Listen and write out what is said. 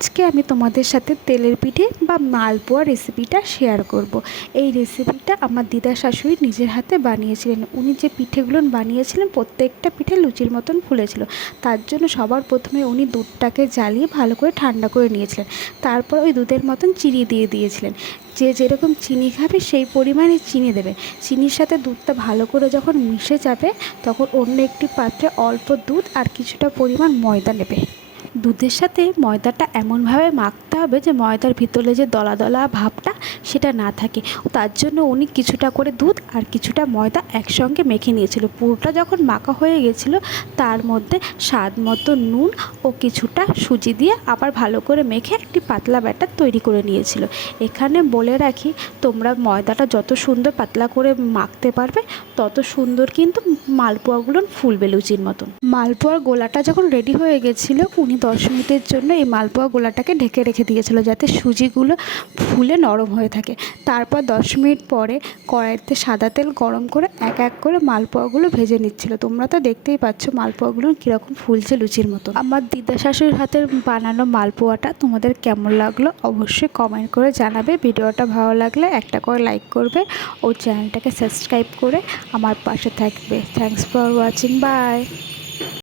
আজকে আমি তোমাদের সাথে তেলের পিঠে বা মালপোয়া রেসিপিটা শেয়ার করব। এই রেসিপিটা আমার দিদা শাশুড়ি নিজের হাতে বানিয়েছিলেন। উনি যে পিঠেগুলো বানিয়েছিলেন প্রত্যেকটা পিঠে লুচির মতন ফুলেছিল। তার জন্য সবার প্রথমে উনি দুধটাকে জ্বালিয়ে ভালো করে ঠান্ডা করে নিয়েছিলেন। তারপর ওই দুধের মতন চিনি দিয়ে দিয়েছিলেন। যে যেরকম চিনি খাবে সেই পরিমাণে চিনি দেবে। চিনির সাথে দুধটা ভালো করে যখন মিশে যাবে তখন অন্য একটি পাত্রে অল্প দুধ আর কিছুটা পরিমাণ ময়দা নেবে। দুধের সাথে ময়দাটা এমনভাবে মাখতে হবে যে ময়দার ভিতরে যে দলা দলা ভাবটা সেটা না থাকে। তার জন্য উনি কিছুটা করে দুধ আর কিছুটা ময়দা একসঙ্গে মেখে নিয়েছিল। পুরোটা যখন মাখা হয়ে গেছিলো তার মধ্যে স্বাদ মতো নুন ও কিছুটা সুজি দিয়ে আবার ভালো করে মেখে একটি পাতলা ব্যাটার তৈরি করে নিয়েছিল। এখানে বলে রাখি, তোমরা ময়দাটা যত সুন্দর পাতলা করে মাখতে পারবে তত সুন্দর কিন্তু মালপোয়াগুলো ফুলবে লুচির মতন। মালপোয়ার গোলাটা যখন রেডি হয়ে গেছিলো উনি 10 মিনিটের জন্য এই মালপোয়া গোলাটাকে ঢেকে রেখে দিয়েছিল যাতে সুজিগুলো ফুলে নরম হয়ে থাকে। তারপর 10 মিনিট পরে কড়াইতে সাদা তেল গরম করে এক এক করে মালপোয়াগুলো ভেজে নিচ্ছিল। তোমরা তো দেখতেই পাচ্ছ মালপোয়াগুলো কীরকম ফুলছে লুচির মতো। আমার দিদা শাশুড়ির হাতের বানানো মালপোয়াটা তোমাদের কেমন লাগলো অবশ্যই কমেন্ট করে জানাবে। ভিডিওটা ভালো লাগলে একটা করে লাইক করবে ও চ্যানেলটাকে সাবস্ক্রাইব করে আমার পাশে থাকবে। Thanks for watching, by.